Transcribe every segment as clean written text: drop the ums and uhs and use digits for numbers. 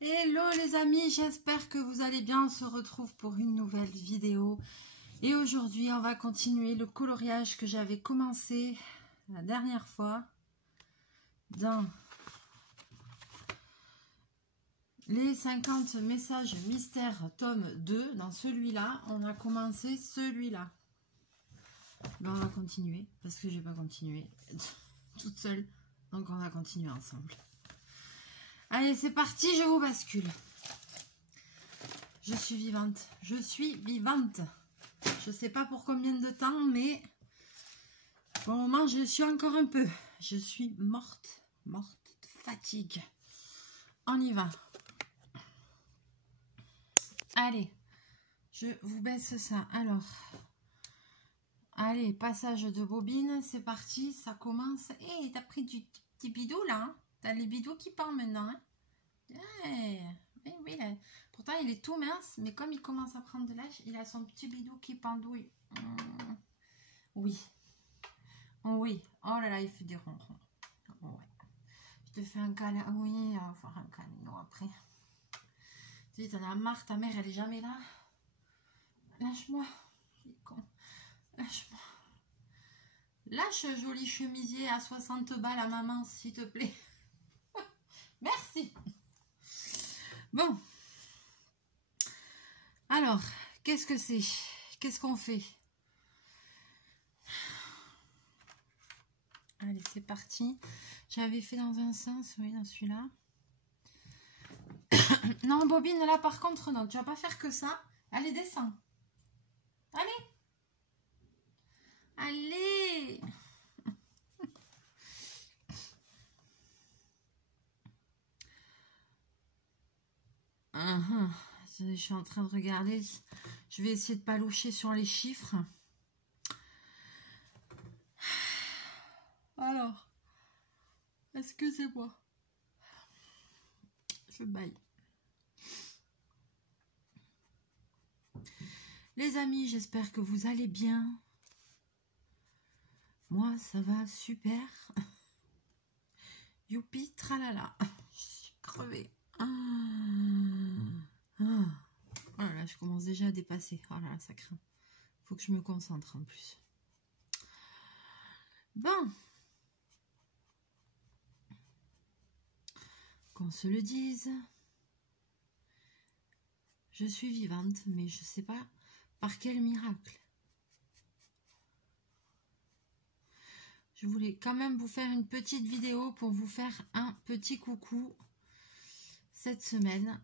Hello les amis, j'espère que vous allez bien. On se retrouve pour une nouvelle vidéo. Et aujourd'hui, on va continuer le coloriage que j'avais commencé la dernière fois dans les 50 messages mystères tome 2. Dans celui-là, on a commencé celui-là. Ben, on va continuer parce que j'ai pas continué toute seule. Donc on va continuer ensemble. Allez, c'est parti, je vous bascule. Je suis vivante. Je suis vivante. Je sais pas pour combien de temps, mais pour le moment, je suis encore un peu. Je suis morte de fatigue. On y va. Allez, je vous baisse ça. Alors, allez, passage de bobine, c'est parti, ça commence. Hé, t'as pris du petit bidou là, hein? T'as les bidous qui partent maintenant, hein? Ouais, oui, là. Pourtant il est tout mince, mais comme il commence à prendre de l'âge, il a son petit bidou qui pendouille. Oui, oui, oh là là, il fait des ronrons. Ouais. Je te fais un câlin, oui, on va faire un câlin après. Tu sais, t'en as marre, ta mère elle est jamais là. Lâche-moi, lâche-moi. Lâche, joli chemisier à 60 balles à maman, s'il te plaît. Merci. Bon. Alors, qu'est-ce que c'est? Qu'est-ce qu'on fait? Allez, c'est parti. J'avais fait dans un sens, oui, dans celui-là. Non, bobine, là, par contre, non. Tu vas pas faire que ça. Allez, descends. Allez. Allez. Je suis en train de regarder. Je vais essayer de pas loucher sur les chiffres. Alors, est-ce que c'est moi? Je baille. Les amis, j'espère que vous allez bien. Moi, ça va super. Youpi, tralala. Je suis crevée. Oh là là, je commence déjà à dépasser. Oh là là, ça craint. Faut que je me concentre en plus. Bon. Qu'on se le dise. Je suis vivante, mais je sais pas par quel miracle. Je voulais quand même vous faire une petite vidéo pour vous faire un petit coucou cette semaine.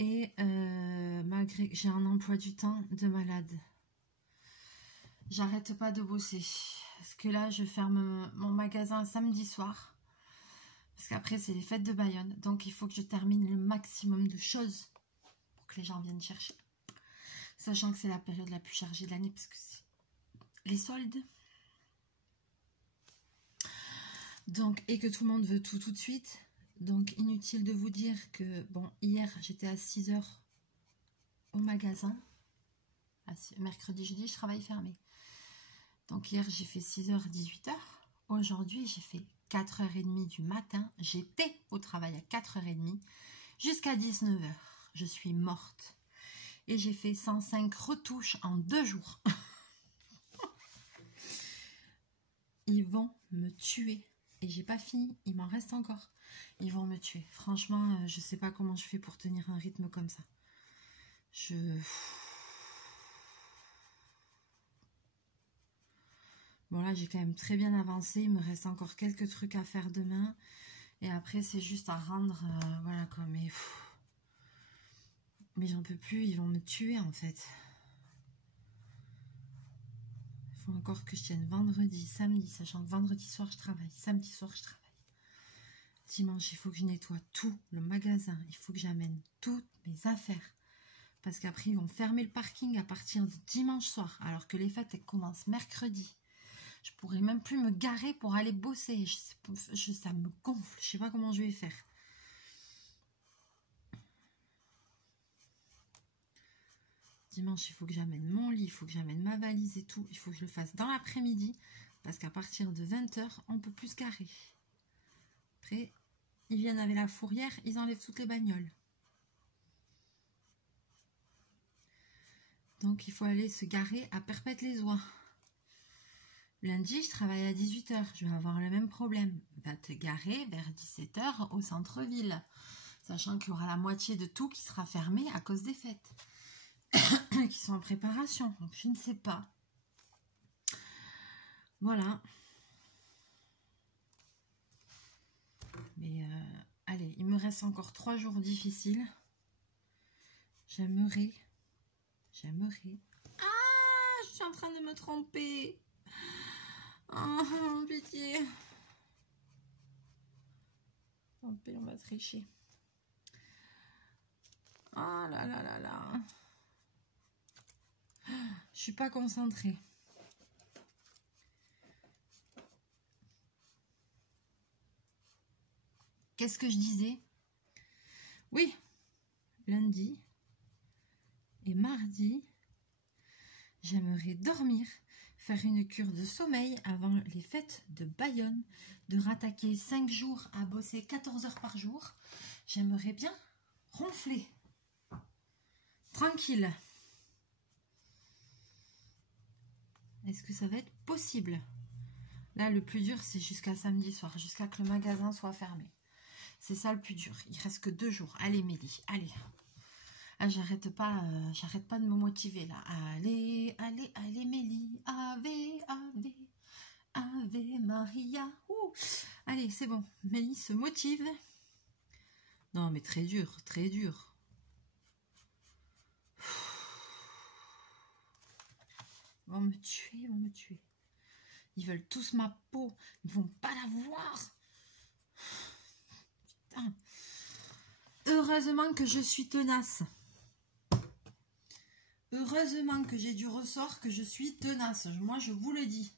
Et malgré que j'ai un emploi du temps de malade, j'arrête pas de bosser. Parce que là, je ferme mon magasin samedi soir. Parce qu'après, c'est les fêtes de Bayonne. Donc, il faut que je termine le maximum de choses pour que les gens viennent chercher. Sachant que c'est la période la plus chargée de l'année parce que c'est les soldes. Donc, et que tout le monde veut tout de suite. Donc, inutile de vous dire que, bon, hier, j'étais à 6 h au magasin. Mercredi, jeudi, je travaille fermé. Donc, hier, j'ai fait 6 h, 18 h. Aujourd'hui, j'ai fait 4h30 du matin. J'étais au travail à 4h30 jusqu'à 19 h. Je suis morte. Et j'ai fait 105 retouches en 2 jours. Ils vont me tuer. Et j'ai pas fini. Il m'en reste encore. Ils vont me tuer. Franchement, je sais pas comment je fais pour tenir un rythme comme ça. Bon, là, j'ai quand même très bien avancé. Il me reste encore quelques trucs à faire demain. Et après, c'est juste à rendre. Voilà quoi. Mais j'en peux plus. Ils vont me tuer en fait. Il faut encore que je tienne vendredi, samedi. Sachant que vendredi soir, je travaille. Samedi soir, je travaille. Dimanche, il faut que je nettoie tout le magasin. Il faut que j'amène toutes mes affaires. Parce qu'après, ils vont fermer le parking à partir de dimanche soir. Alors que les fêtes, elles commencent mercredi. Je pourrais même plus me garer pour aller bosser. Ça me gonfle. Je sais pas comment je vais faire. Dimanche, il faut que j'amène mon lit. Il faut que j'amène ma valise et tout. Il faut que je le fasse dans l'après-midi. Parce qu'à partir de 20 h, on peut plus se garer. Après, ils viennent avec la fourrière, ils enlèvent toutes les bagnoles. Donc, il faut aller se garer à Perpète-les-Oies. Lundi, je travaille à 18 h. Je vais avoir le même problème. Va te garer vers 17 h au centre-ville. Sachant qu'il y aura la moitié de tout qui sera fermé à cause des fêtes. Qui sont en préparation. Donc, je ne sais pas. Voilà. Mais allez, il me reste encore 3 jours difficiles. J'aimerais. Ah, je suis en train de me tromper. Oh, pitié. Tant pis, on va tricher. Oh là là là là. Je suis pas concentrée. Qu'est-ce que je disais? Oui, lundi et mardi, j'aimerais dormir, faire une cure de sommeil avant les fêtes de Bayonne, de rattaquer 5 jours à bosser 14 heures par jour. J'aimerais bien ronfler. Tranquille. Est-ce que ça va être possible? Là, le plus dur, c'est jusqu'à samedi soir, jusqu'à que le magasin soit fermé. C'est ça le plus dur. Il reste que 2 jours. Allez, Mélie, allez. Ah, j'arrête pas de me motiver là. Allez, allez, allez, Mélie. Ave, ave, ave Maria. Ouh. Allez, c'est bon. Mélie se motive. Non, mais très dur, très dur. Ils vont me tuer, ils vont me tuer. Ils veulent tous ma peau. Ils vont pas la voir. Putain. Heureusement que je suis tenace. Heureusement que j'ai du ressort, que je suis tenace. Moi, je vous le dis.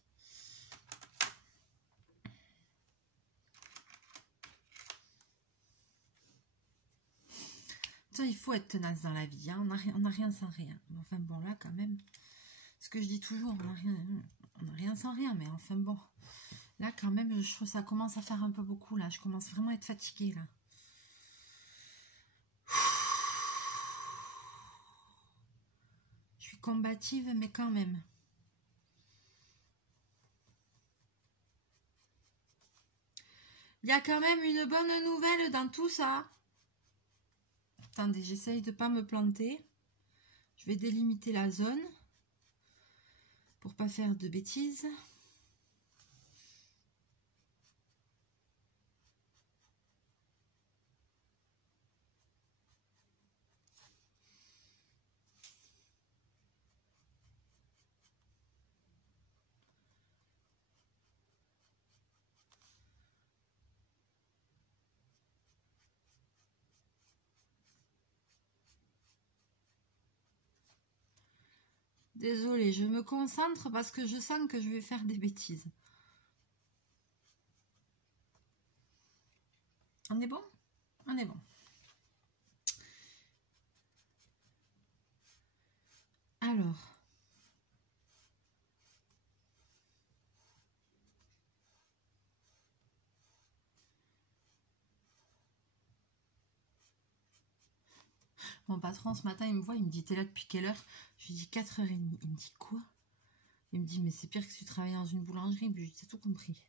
Ça, il faut être tenace dans la vie. Hein. On n'a rien sans rien. Enfin bon, là, quand même. Ce que je dis toujours, on n'a rien sans rien. Mais enfin bon. Là, quand même, je trouve que ça commence à faire un peu beaucoup. Là, je commence vraiment à être fatiguée, là. Je suis combative, mais quand même. Il y a quand même une bonne nouvelle dans tout ça. Attendez, j'essaye de ne pas me planter. Je vais délimiter la zone pour pas faire de bêtises. Désolée, je me concentre parce que je sens que je vais faire des bêtises. On est bon? On est bon. Alors. Mon patron, ce matin, il me voit, il me dit, t'es là depuis quelle heure? Je lui dis 4h30. Il me dit, quoi? Il me dit, mais c'est pire que si tu travailles dans une boulangerie. Puis je lui dis, t'as tout compris.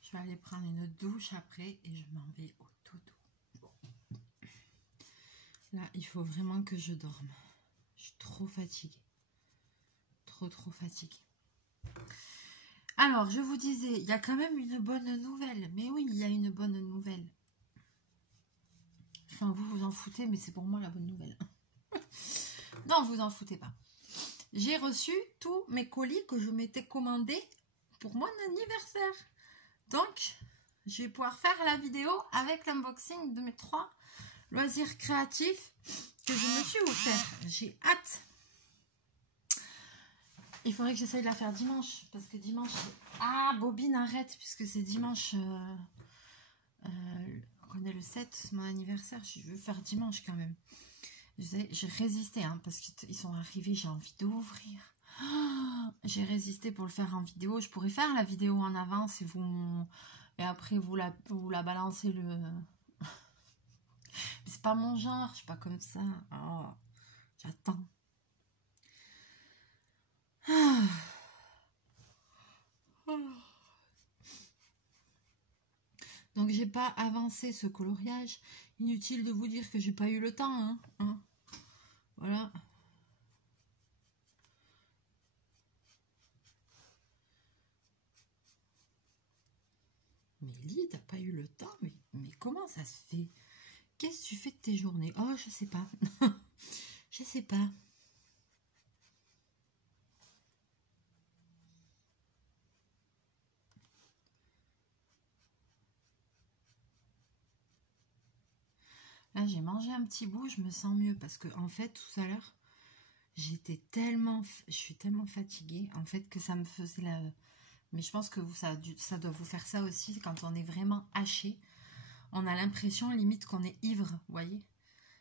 Je vais aller prendre une douche après et je m'en vais au dodo. Là, il faut vraiment que je dorme. Je suis trop fatiguée. Trop fatiguée. Alors, je vous disais, il y a quand même une bonne nouvelle. Mais oui, il y a une bonne nouvelle. Enfin, vous vous en foutez, mais c'est pour moi la bonne nouvelle. Non, vous en foutez pas. J'ai reçu tous mes colis que je m'étais commandés pour mon anniversaire. Donc, je vais pouvoir faire la vidéo avec l'unboxing de mes 3 loisirs créatifs que je me suis offert. J'ai hâte. Il faudrait que j'essaye de la faire dimanche. Parce que dimanche... Ah, Bobine, arrête. Puisque c'est dimanche... on est le 7, mon anniversaire. Je veux faire dimanche quand même. J'ai résisté. Hein, parce qu'ils sont arrivés. J'ai envie d'ouvrir. Oh, j'ai résisté pour le faire en vidéo. Je pourrais faire la vidéo en avance et après vous la balancez le... C'est pas mon genre. Je suis pas comme ça. Oh, j'attends. Donc j'ai pas avancé ce coloriage. Inutile de vous dire que j'ai pas eu le temps. Hein. Voilà. Mais Lily, t'as pas eu le temps, mais comment ça se fait? Qu'est-ce que tu fais de tes journées? Oh, je sais pas. Je sais pas. Là, j'ai mangé un petit bout, je me sens mieux parce que en fait, tout à l'heure, je suis tellement fatiguée en fait que ça me faisait la... Mais je pense que ça doit vous faire ça aussi quand on est vraiment haché. On a l'impression limite qu'on est ivre, vous voyez.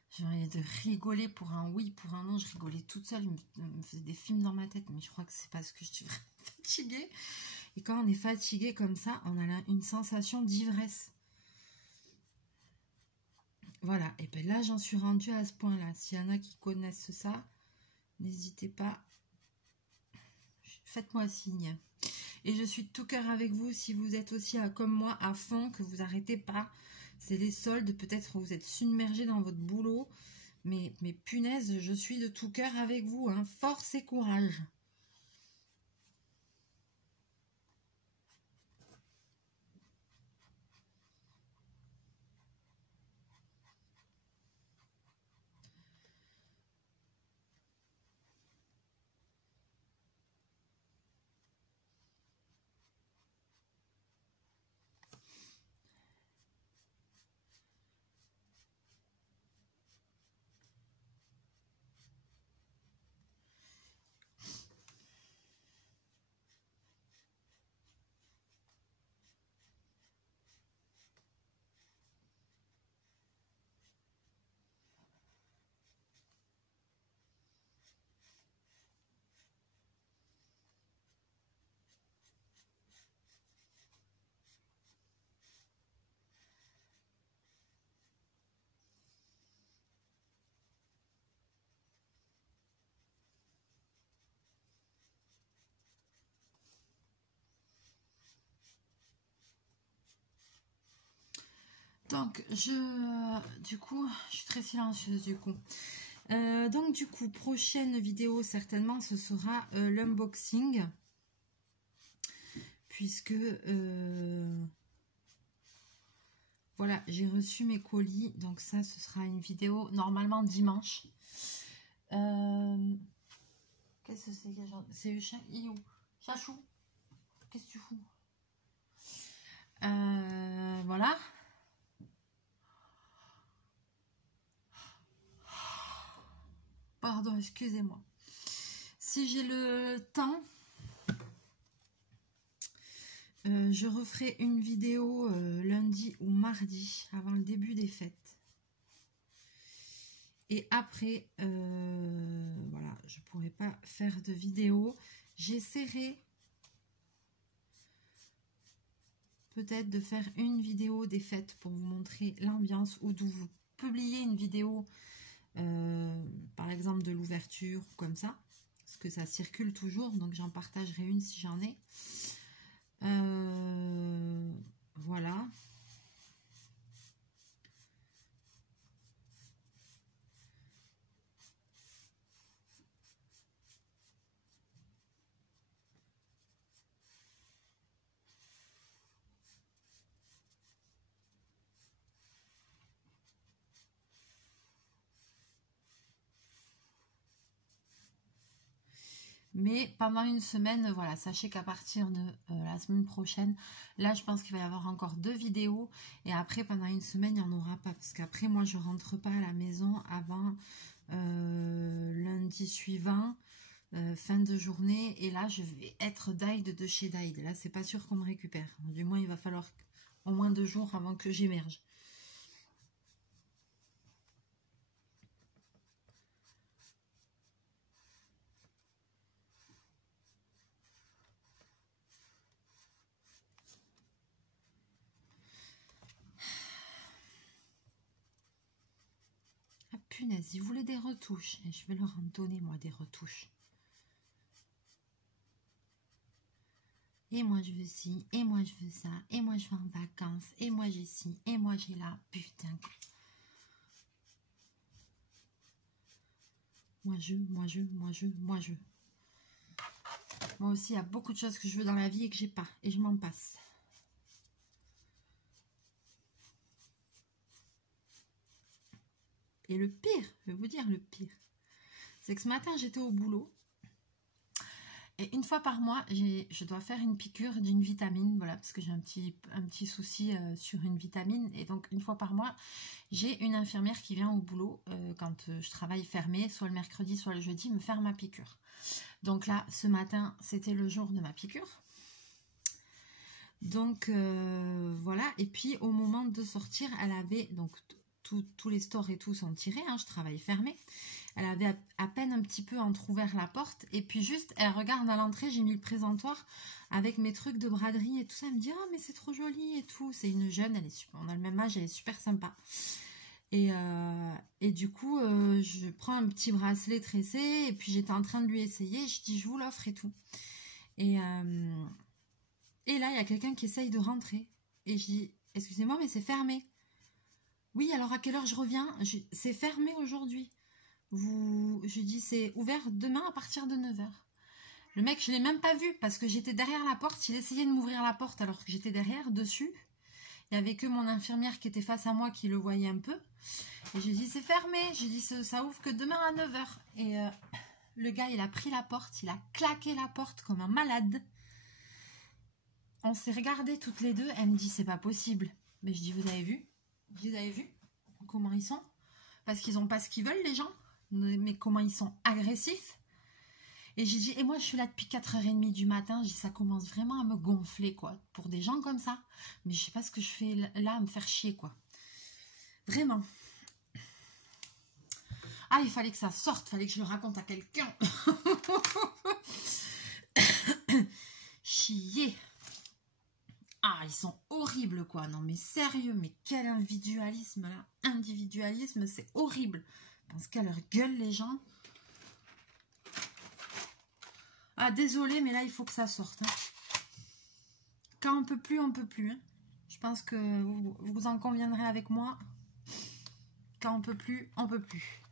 J'ai envie de rigoler pour un oui, pour un non. Je rigolais toute seule, je me faisais des films dans ma tête, mais je crois que c'est parce que je suis vraiment fatiguée. Et quand on est fatigué comme ça, on a une sensation d'ivresse. Voilà, et bien là j'en suis rendue à ce point-là. S'il y en a qui connaissent ça, n'hésitez pas, faites-moi signe. Et je suis de tout cœur avec vous si vous êtes aussi comme moi à fond, que vous n'arrêtez pas. C'est les soldes, peut-être vous êtes submergé dans votre boulot. Mais punaise, je suis de tout cœur avec vous. Hein. Force et courage. Donc, du coup, je suis très silencieuse du coup. Donc, du coup, prochaine vidéo, certainement, ce sera l'unboxing. Puisque, voilà, j'ai reçu mes colis. Donc, ça, ce sera une vidéo, normalement, dimanche. Qu'est-ce que c'est? C'est le chat. Il est où? Chachou, qu'est-ce que tu fous? Voilà. Pardon, excusez-moi. Si j'ai le temps, je referai une vidéo lundi ou mardi, avant le début des fêtes. Et après, voilà, je pourrai pas faire de vidéo. J'essaierai peut-être de faire une vidéo des fêtes pour vous montrer l'ambiance ou de vous publier une vidéo, par exemple de l'ouverture, comme ça. Parce que ça circule toujours, donc j'en partagerai une si j'en ai. Voilà. Mais pendant une semaine, voilà, sachez qu'à partir de la semaine prochaine, là, je pense qu'il va y avoir encore 2 vidéos. Et après, pendant une semaine, il n'y en aura pas. Parce qu'après, moi, je rentre pas à la maison avant lundi suivant, fin de journée. Et là, je vais être Dide de chez Dide. Là, c'est pas sûr qu'on me récupère. Du moins, il va falloir au moins 2 jours avant que j'émerge. Ah punaise, ils voulaient des retouches. Et je vais leur en donner, moi, des retouches. Et moi je veux ci, et moi je veux ça, et moi je vais en vacances, et moi j'ai ci, et moi j'ai là. Putain. Moi je. Moi aussi, il y a beaucoup de choses que je veux dans la vie et que j'ai pas. Et je m'en passe. Et le pire, je vais vous dire le pire, c'est que ce matin, j'étais au boulot. Et une fois par mois, je dois faire une piqûre d'une vitamine. Voilà, parce que j'ai un petit souci sur une vitamine. Et donc, une fois par mois, j'ai une infirmière qui vient au boulot quand je travaille fermé, soit le mercredi, soit le jeudi, me faire ma piqûre. Donc là, ce matin, c'était le jour de ma piqûre. Donc, voilà. Et puis, au moment de sortir, elle avait... donc tous les stores et tout sont tirés, hein, je travaille fermé. Elle avait à peine un petit peu entrouvert la porte. Et puis juste, elle regarde à l'entrée, j'ai mis le présentoir avec mes trucs de braderie et tout ça. Elle me dit, oh mais c'est trop joli et tout. C'est une jeune, elle est super, on a le même âge, elle est super sympa. Et du coup, je prends un petit bracelet tressé. Et puis j'étais en train de lui essayer. Je dis, je vous l'offre et tout. Et là, il y a quelqu'un qui essaye de rentrer. Et je dis, excusez-moi, mais c'est fermé. Oui, alors à quelle heure je reviens? C'est fermé aujourd'hui. Je dis, c'est ouvert demain à partir de 9 h. Le mec, je ne l'ai même pas vu parce que j'étais derrière la porte. Il essayait de m'ouvrir la porte alors que j'étais derrière, dessus. Il n'y avait que mon infirmière qui était face à moi qui le voyait un peu. Et j'ai dit, c'est fermé. J'ai dit, ça ouvre que demain à 9 h. Et le gars, il a pris la porte. Il a claqué la porte comme un malade. On s'est regardés toutes les deux. Elle me dit, c'est pas possible. Mais je dis, vous avez vu? Vous avez vu comment ils sont? Parce qu'ils n'ont pas ce qu'ils veulent, les gens. Mais comment ils sont agressifs. Et j'ai dit, et moi je suis là depuis 4h30 du matin. J'ai dit, ça commence vraiment à me gonfler, quoi. Pour des gens comme ça. Mais je sais pas ce que je fais là à me faire chier, quoi. Vraiment. Ah, il fallait que ça sorte. Il fallait que je le raconte à quelqu'un. Chier. Ah, ils sont horribles, quoi. Non, mais sérieux, mais quel individualisme, là. Individualisme, c'est horrible. Je pense qu'à leur gueule, les gens. Ah, désolé, mais là, il faut que ça sorte. Hein. Quand on peut plus, on peut plus. Hein. Je pense que vous en conviendrez avec moi. Quand on peut plus, on peut plus.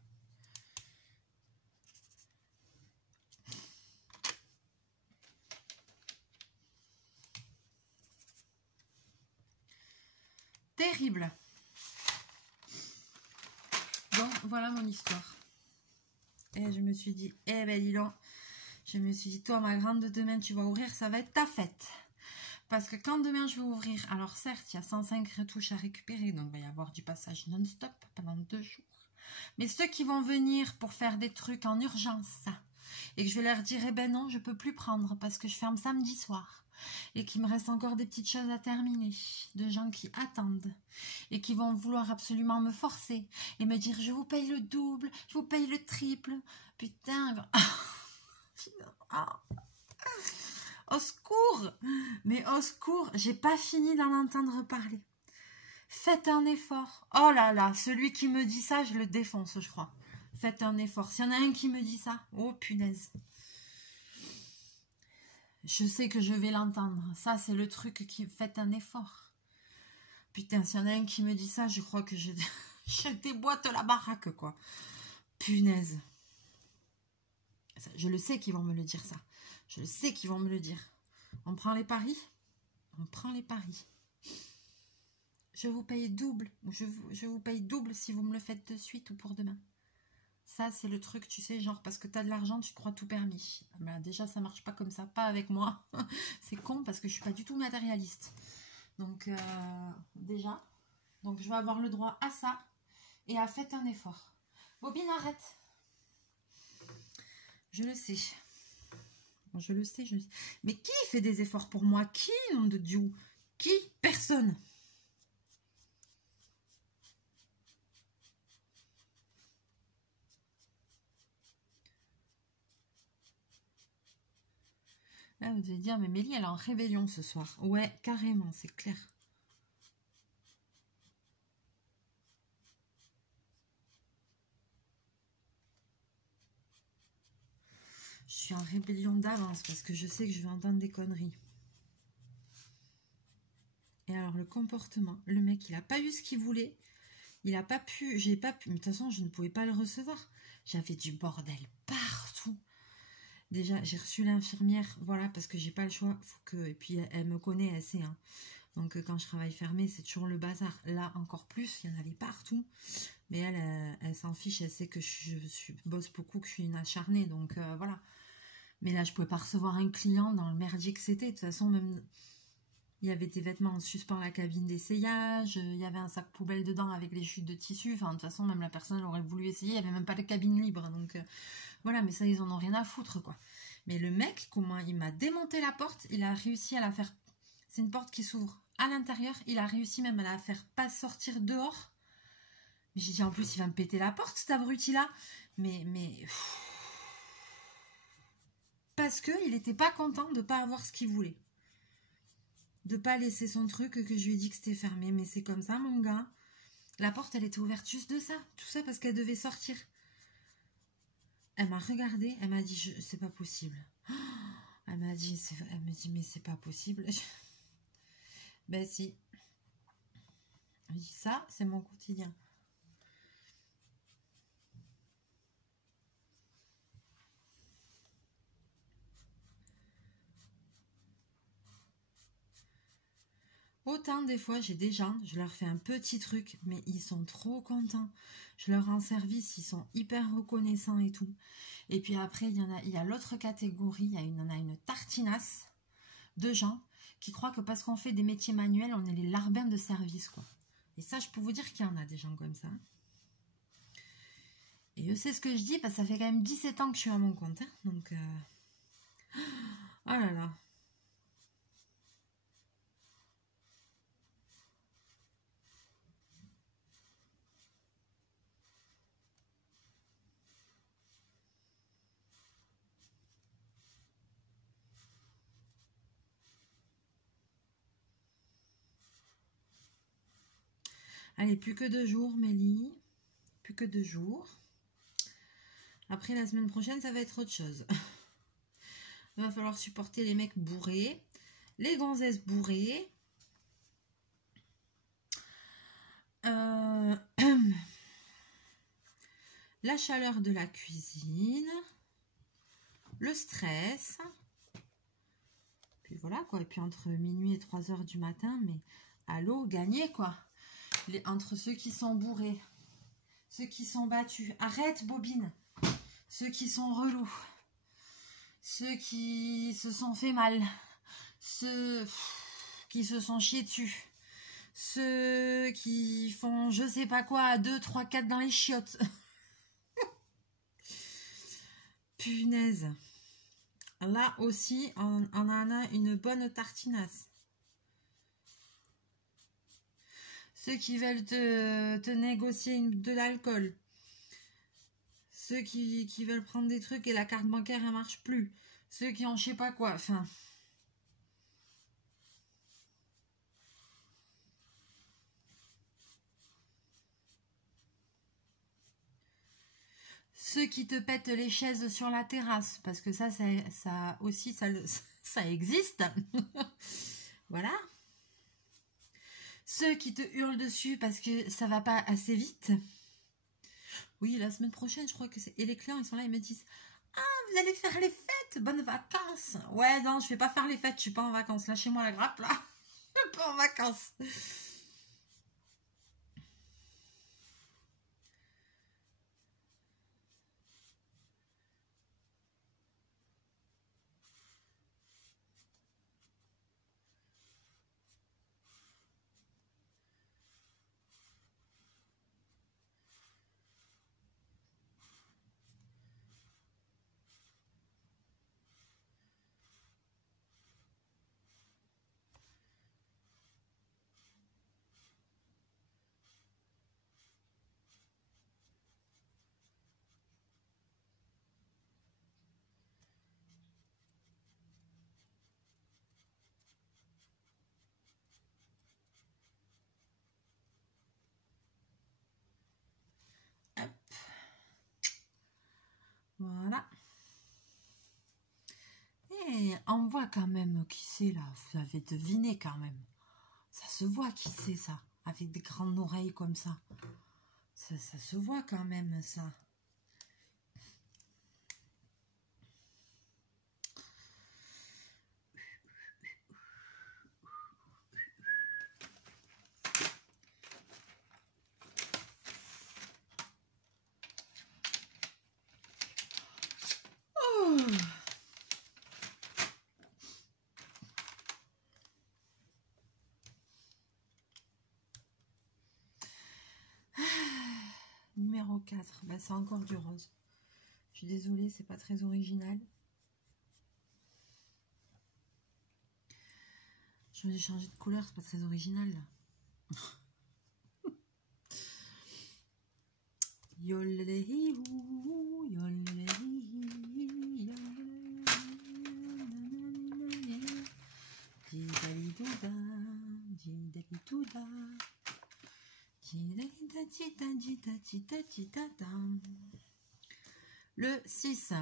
Terrible. Donc, voilà mon histoire. Et je me suis dit, eh ben dis donc, je me suis dit, toi ma grande, demain tu vas ouvrir, ça va être ta fête. Parce que quand demain je vais ouvrir, alors certes, il y a 105 retouches à récupérer, donc il va y avoir du passage non-stop pendant 2 jours. Mais ceux qui vont venir pour faire des trucs en urgence, et que je vais leur dire, eh ben non, je peux plus prendre parce que je ferme samedi soir. Et qu'il me reste encore des petites choses à terminer, de gens qui attendent et qui vont vouloir absolument me forcer et me dire je vous paye le double, je vous paye le triple, putain. Au secours, mais au secours, j'ai pas fini d'en entendre parler. Faites un effort. Oh là là, celui qui me dit ça, je le défonce, je crois. Faites un effort. S'il y en a un qui me dit ça, oh punaise. Je sais que je vais l'entendre. Ça, c'est le truc qui fait un effort. Putain, s'il y en a un qui me dit ça, je crois que je déboîte la baraque, quoi. Punaise. Je le sais qu'ils vont me le dire, ça. Je le sais qu'ils vont me le dire. On prend les paris? On prend les paris. Je vous paye double. Je vous paye double si vous me le faites de suite ou pour demain. Ça, c'est le truc, tu sais, genre, parce que tu as de l'argent, tu te crois tout permis. Ben, déjà, ça marche pas comme ça, pas avec moi. C'est con parce que je suis pas du tout matérialiste. Donc, déjà, donc je vais avoir le droit à ça et à faire un effort. Bobine, arrête. Je le sais. Je le sais, je le sais. Mais qui fait des efforts pour moi? Qui, nom de Dieu? Qui? Personne. Là, vous devez dire, mais Mélie, elle est en rébellion ce soir. Ouais, carrément, c'est clair. Je suis en rébellion d'avance parce que je sais que je vais entendre des conneries. Et alors, le comportement, le mec, il n'a pas eu ce qu'il voulait. Il n'a pas pu, j'ai pas pu. Mais de toute façon, je ne pouvais pas le recevoir. J'avais du bordel partout. Déjà, j'ai reçu l'infirmière, voilà, parce que j'ai pas le choix. Faut que... Et puis, elle me connaît, elle sait. Hein. Donc, quand je travaille fermé, c'est toujours le bazar. Là, encore plus, il y en avait partout. Mais elle s'en fiche, elle sait que je bosse beaucoup, que je suis une acharnée. Donc, voilà. Mais là, je pouvais pas recevoir un client dans le merdier que c'était. De toute façon, même... Il y avait des vêtements en suspens à la cabine d'essayage, il y avait un sac poubelle dedans avec les chutes de tissu, enfin de toute façon même la personne aurait voulu essayer, il n'y avait même pas de cabine libre, donc voilà, mais ça ils en ont rien à foutre quoi. Mais le mec, comment il m'a démonté la porte, il a réussi à la faire, c'est une porte qui s'ouvre à l'intérieur, il a réussi même à la faire pas sortir dehors, mais j'ai dit en plus il va me péter la porte cet abruti là, mais parce que il était pas content de pas avoir ce qu'il voulait. De pas laisser son truc, que je lui ai dit que c'était fermé. Mais c'est comme ça, mon gars. La porte, elle était ouverte juste de ça. Tout ça parce qu'elle devait sortir. Elle m'a regardée. Elle m'a dit, c'est pas possible. Elle me dit, mais c'est pas possible. Ben si. Elle dit, ça, c'est mon quotidien. Autant des fois, j'ai des gens, je leur fais un petit truc, mais ils sont trop contents. Je leur rends service, ils sont hyper reconnaissants et tout. Et puis après, il y a l'autre catégorie, il y en a une tartinasse de gens qui croient que parce qu'on fait des métiers manuels, on est les larbins de service, quoi. Et ça, je peux vous dire qu'il y en a des gens comme ça. Et je sais ce que je dis, parce que ça fait quand même 17 ans que je suis à mon compte. Hein, donc, oh là là. Allez, plus que 2 jours, Mélie. Plus que 2 jours. Après, la semaine prochaine, ça va être autre chose. Il va falloir supporter les mecs bourrés, les gonzesses bourrées. La chaleur de la cuisine. Le stress. Puis voilà, quoi. Et puis entre minuit et 3 heures du matin, mais allô, gagné, quoi. Entre ceux qui sont bourrés, ceux qui sont battus. Arrête, bobine. Ceux qui sont relous. Ceux qui se sont fait mal. Ceux qui se sont chiés dessus. Ceux qui font je sais pas quoi à 2, 3, 4 dans les chiottes. Punaise. Là aussi, on en a une bonne tartinasse. Ceux qui veulent te négocier de l'alcool. Ceux qui veulent prendre des trucs et la carte bancaire, elle marche plus. Ceux qui ont je sais pas quoi. Enfin... Ceux qui te pètent les chaises sur la terrasse. Parce que ça aussi, ça existe. Voilà. Ceux qui te hurlent dessus parce que ça va pas assez vite. Oui, la semaine prochaine, je crois que c'est... Et les clients, ils sont là, ils me disent « Ah, vous allez faire les fêtes, bonnes vacances !» Ouais, non, je vais pas faire les fêtes, je suis pas en vacances. Lâchez-moi la grappe, là. Je suis pas en vacances. Voilà. Et on voit quand même qui c'est là. Vous avez deviné quand même. Ça se voit qui c'est ça. Avec des grandes oreilles comme ça. Ça se voit quand même ça. Oh. Numéro 4, bah, c'est encore du rose. Je suis désolée, c'est pas très original. Je vais changer de couleur, c'est pas très original là. Le 6.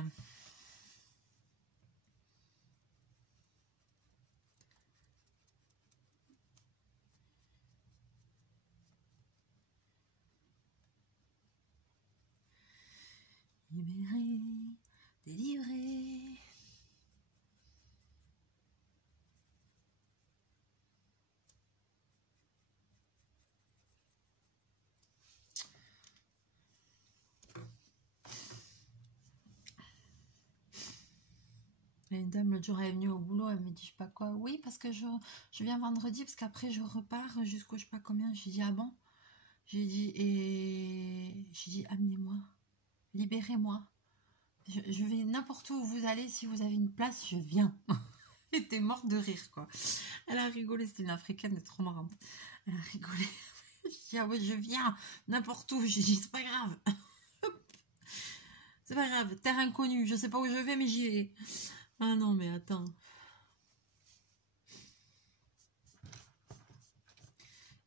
Libéré, délivré. Une dame l'autre jour elle est venue au boulot, elle me dit je sais pas quoi. Oui, parce que je viens vendredi, parce qu'après je repars jusqu'au je sais pas combien. J'ai dit ah bon? J'ai dit amenez-moi, libérez-moi. Je vais n'importe où vous allez, si vous avez une place, je viens. Elle était morte de rire quoi. Elle a rigolé, c'était une africaine, elle est trop marrante. Elle a rigolé. Je dis ah ouais je viens n'importe où. J'ai dit c'est pas grave. C'est pas grave, terre inconnue, je sais pas où je vais mais j'y vais. Ah non mais attends.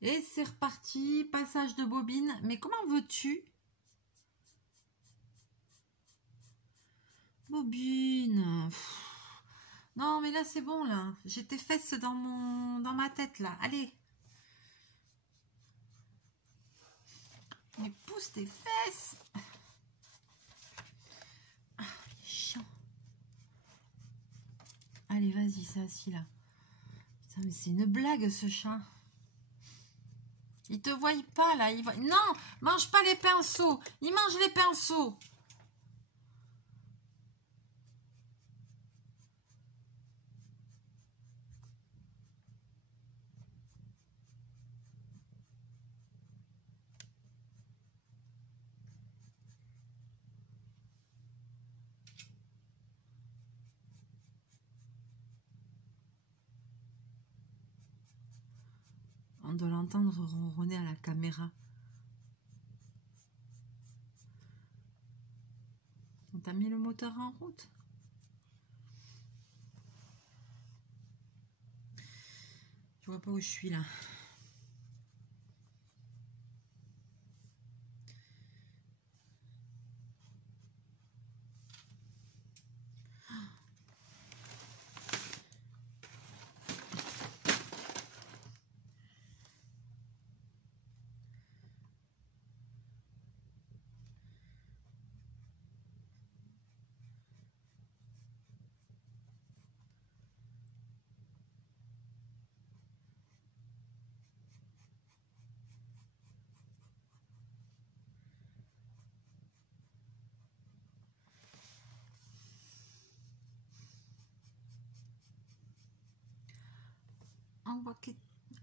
Et c'est reparti, passage de bobine. Mais comment veux-tu? Bobine. Pff. Non mais là c'est bon là. J'ai tes fesses dans ma tête là. Allez. Mais pousse tes fesses. Ah, il est chiant. Allez vas-y, c'est assis là. Putain mais c'est une blague ce chat. Il te voit pas là, il va... Non, mange pas les pinceaux. Il mange les pinceaux. On doit l'entendre ronronner à la caméra. On t'a mis le moteur en route. Je vois pas où je suis là.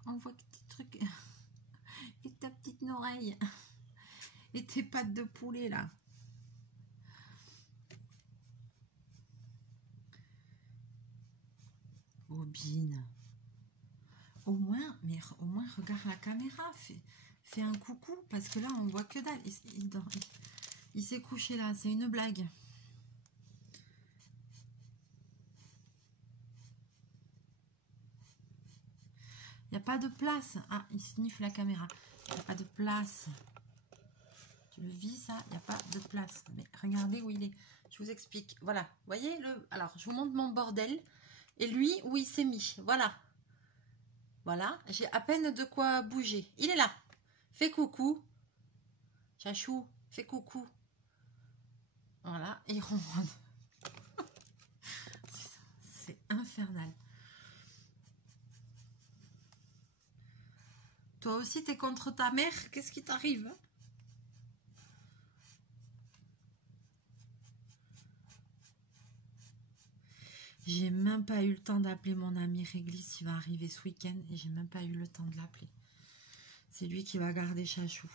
On voit que tes trucs et ta petite oreille et tes pattes de poulet là. Bobine. Au moins regarde la caméra, fais un coucou parce que là on voit que dalle. Il s'est couché là, c'est une blague. Il n'y a pas de place. Ah, il sniffe la caméra. Il n'y a pas de place. Tu le vis ça? Il n'y a pas de place. Mais regardez où il est. Je vous explique. Voilà. Vous voyez le... Alors, je vous montre mon bordel. Et lui, où il s'est mis. Voilà. Voilà. J'ai à peine de quoi bouger. Il est là. Fais coucou. Chachou, fais coucou. Voilà. Il ronronne. C'est infernal. Toi aussi, t'es contre ta mère? Qu'est-ce qui t'arrive? J'ai même pas eu le temps d'appeler mon ami Réglisse. Il va arriver ce week-end et j'ai même pas eu le temps de l'appeler. C'est lui qui va garder Chachou.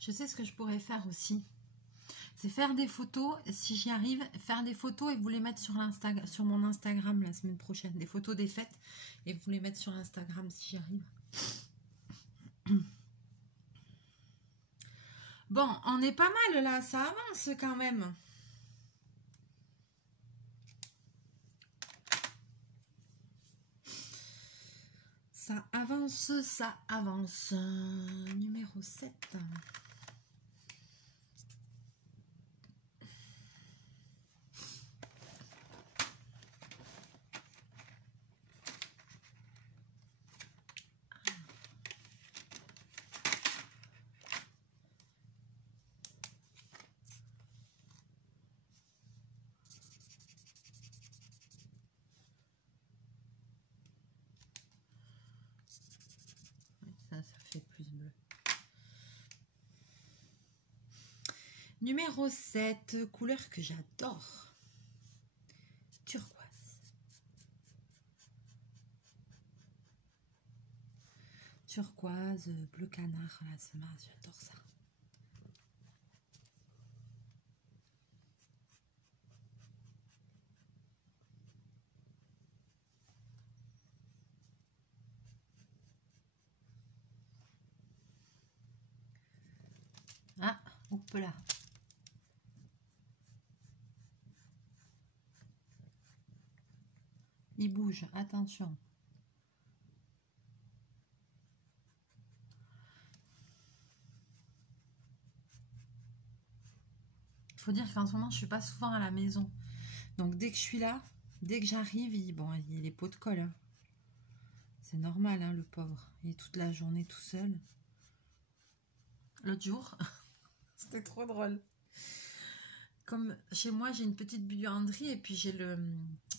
Je sais ce que je pourrais faire aussi. C'est faire des photos, si j'y arrive, faire des photos et vous les mettre sur sur mon Instagram la semaine prochaine. Des photos des fêtes et vous les mettre sur Instagram si j'y arrive. Bon, on est pas mal là, ça avance quand même. Ça avance, ça avance. Numéro 7. Ça fait plus bleu. Numéro 7, couleur que j'adore. Turquoise. Turquoise, bleu canard, là, j'adore ça. Ah, hop là. Il bouge, attention. Il faut dire qu'en ce moment, je suis pas souvent à la maison. Donc, dès que je suis là, dès que j'arrive, il est pot de colle. Hein. C'est normal, hein, le pauvre. Il est toute la journée tout seul. L'autre jour, c'était trop drôle. Comme chez moi, j'ai une petite buanderie et puis j'ai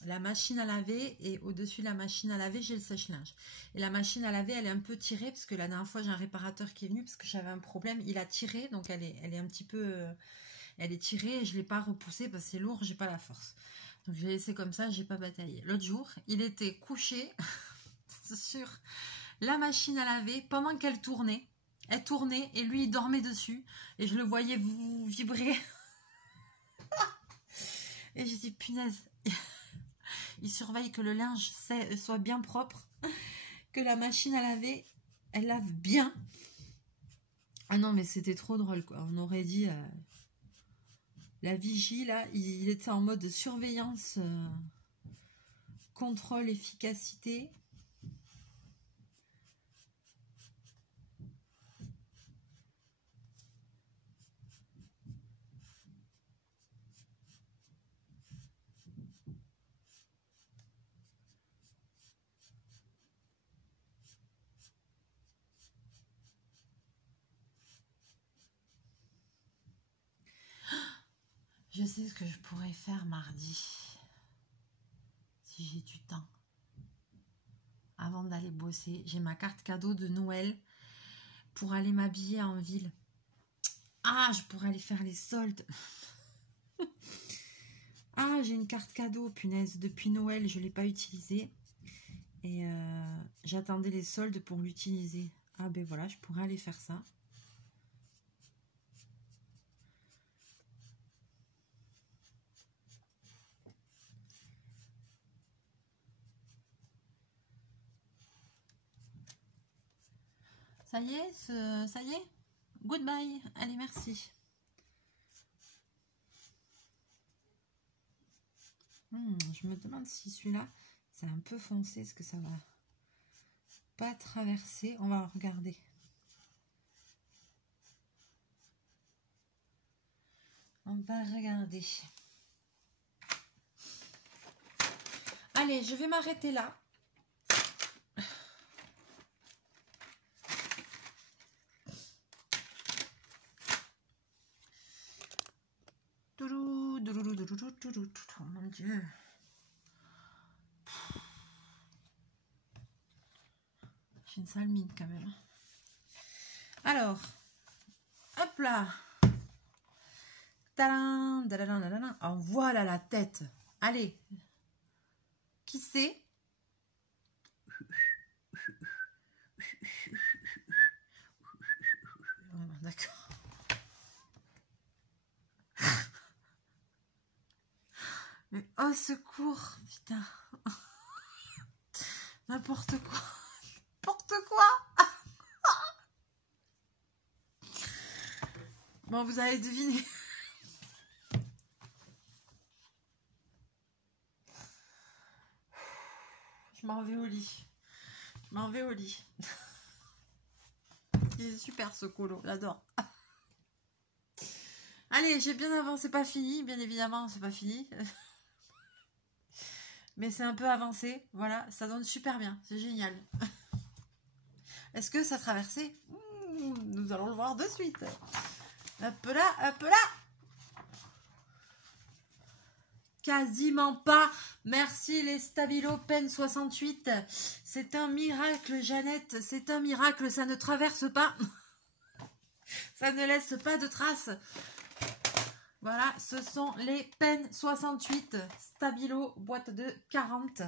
la machine à laver et au-dessus de la machine à laver, j'ai le sèche-linge. Et la machine à laver, elle est un peu tirée parce que la dernière fois, j'ai un réparateur qui est venu parce que j'avais un problème. Il a tiré, donc elle est un petit peu... elle est tirée et je ne l'ai pas repoussée parce que c'est lourd, j'ai pas la force. Donc je l'ai laissé comme ça, j'ai pas bataillé. L'autre jour, il était couché sur la machine à laver pendant qu'elle tournait. Elle tournait et lui, il dormait dessus. Et je le voyais vibrer. Et j'ai dit, punaise, il surveille que le linge soit bien propre, que la machine à laver, elle lave bien. Ah non, mais c'était trop drôle, quoi. On aurait dit, la vigie, là, il était en mode surveillance, contrôle, efficacité. Je sais ce que je pourrais faire mardi. Si j'ai du temps. Avant d'aller bosser. J'ai ma carte cadeau de Noël pour aller m'habiller en ville. Ah, je pourrais aller faire les soldes. Ah, j'ai une carte cadeau, punaise. Depuis Noël, je ne l'ai pas utilisée. Et j'attendais les soldes pour l'utiliser. Ah ben voilà, je pourrais aller faire ça. Ça y est, ça y est. Goodbye. Allez, merci. Je me demande si celui-là, c'est un peu foncé. Est-ce que ça va pas traverser? On va regarder. On va regarder. Allez, je vais m'arrêter là. Oh mon Dieu. J'ai une sale mine quand même. Alors, hop là. Tadam, tadam, tadam. Oh, voilà la tête. Allez. Qui c'est? D'accord. Mais oh secours, putain. N'importe quoi. N'importe quoi. Bon, vous allez deviner. Je m'en vais au lit. Je m'en vais au lit. Il est super ce colo, j'adore. Allez, j'ai bien avancé, pas fini, bien évidemment, c'est pas fini. Mais c'est un peu avancé, voilà, ça donne super bien, c'est génial. Est-ce que ça traversait? Nous allons le voir de suite. Hop là, hop là. Quasiment pas. Merci les Stabilo Pen 68. C'est un miracle, Jeannette. C'est un miracle. Ça ne traverse pas. Ça ne laisse pas de traces. Voilà, ce sont les Pen 68 Stabilo, boîte de 40.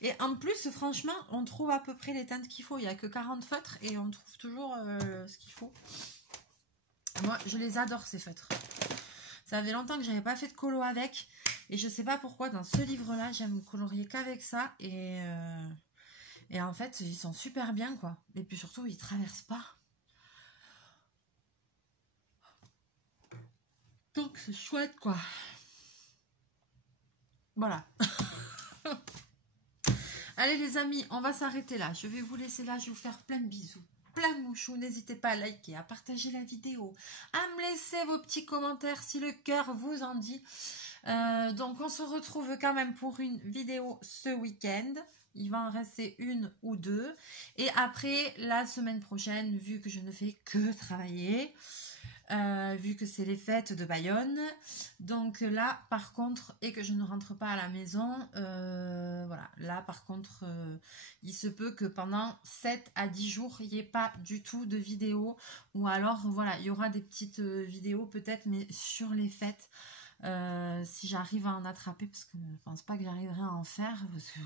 Et en plus, franchement, on trouve à peu près les teintes qu'il faut. Il n'y a que 40 feutres et on trouve toujours ce qu'il faut. Moi, je les adore, ces feutres. Ça fait longtemps que je n'avais pas fait de colo avec. Et je ne sais pas pourquoi, dans ce livre-là, j'aime colorier qu'avec ça. Et en fait, ils sont super bien, quoi. Et puis surtout, ils ne traversent pas. Donc, c'est chouette, quoi. Voilà. Allez, les amis, on va s'arrêter là. Je vais vous laisser là. Je vais vous faire plein de bisous. Plein de mouchous, n'hésitez pas à liker, à partager la vidéo, à me laisser vos petits commentaires si le cœur vous en dit. Donc on se retrouve quand même pour une vidéo ce week-end. Il va en rester une ou deux. Et après, la semaine prochaine, vu que je ne fais que travailler, vu que c'est les fêtes de Bayonne, donc là par contre, et que je ne rentre pas à la maison, voilà, là par contre il se peut que pendant 7 à 10 jours il n'y ait pas du tout de vidéo, ou alors voilà, il y aura des petites vidéos peut-être, mais sur les fêtes, si j'arrive à en attraper, parce que je ne pense pas que j'arriverai à en faire, parce que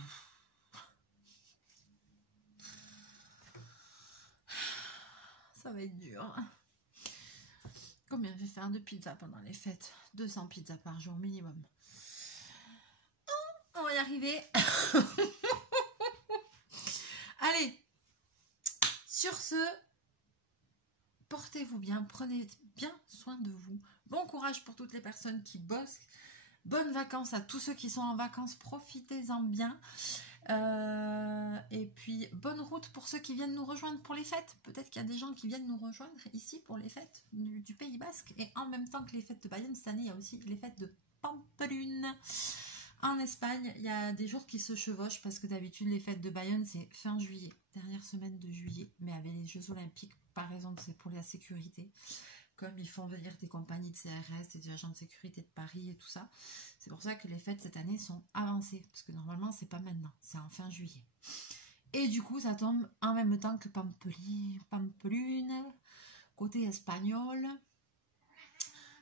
ça va être dur. Combien je vais faire de pizzas pendant les fêtes? 200 pizzas par jour minimum. On va y arriver. Allez, sur ce, portez-vous bien, prenez bien soin de vous. Bon courage pour toutes les personnes qui bossent. Bonnes vacances à tous ceux qui sont en vacances, profitez-en bien. Et puis bonne route pour ceux qui viennent nous rejoindre pour les fêtes. Peut-être qu'il y a des gens qui viennent nous rejoindre ici pour les fêtes du Pays Basque. Et en même temps que les fêtes de Bayonne, cette année il y a aussi les fêtes de Pampelune en Espagne. Il y a des jours qui se chevauchent parce que d'habitude les fêtes de Bayonne c'est fin juillet, dernière semaine de juillet, mais avec les Jeux Olympiques par exemple c'est pour la sécurité comme ils font venir des compagnies de CRS, des agents de sécurité de Paris et tout ça. C'est pour ça que les fêtes cette année sont avancées, parce que normalement c'est pas maintenant, c'est en fin juillet. Et du coup ça tombe en même temps que Pampelune, côté espagnol.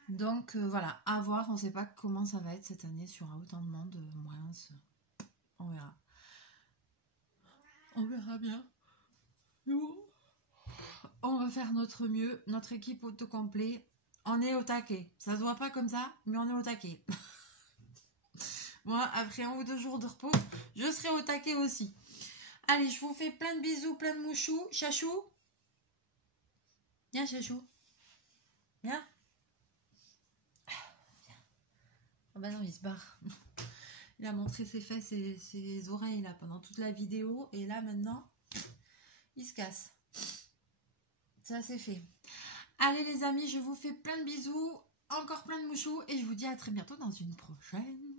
Donc voilà, à voir, on ne sait pas comment ça va être cette année, s'il y aura autant de monde, moins, on verra. On verra bien. Nous, on va faire notre mieux, notre équipe au complet. On est au taquet. Ça se voit pas comme ça, mais on est au taquet. Moi, après 1 ou 2 jours de repos, je serai au taquet aussi. Allez, je vous fais plein de bisous, plein de mouchous. Chachou. Viens, Chachou. Viens. Ah bah non, il se barre. Il a montré ses fesses et ses oreilles là pendant toute la vidéo. Et là, maintenant, il se casse. Ça, c'est fait. Allez, les amis, je vous fais plein de bisous. Encore plein de mouchous. Et je vous dis à très bientôt dans une prochaine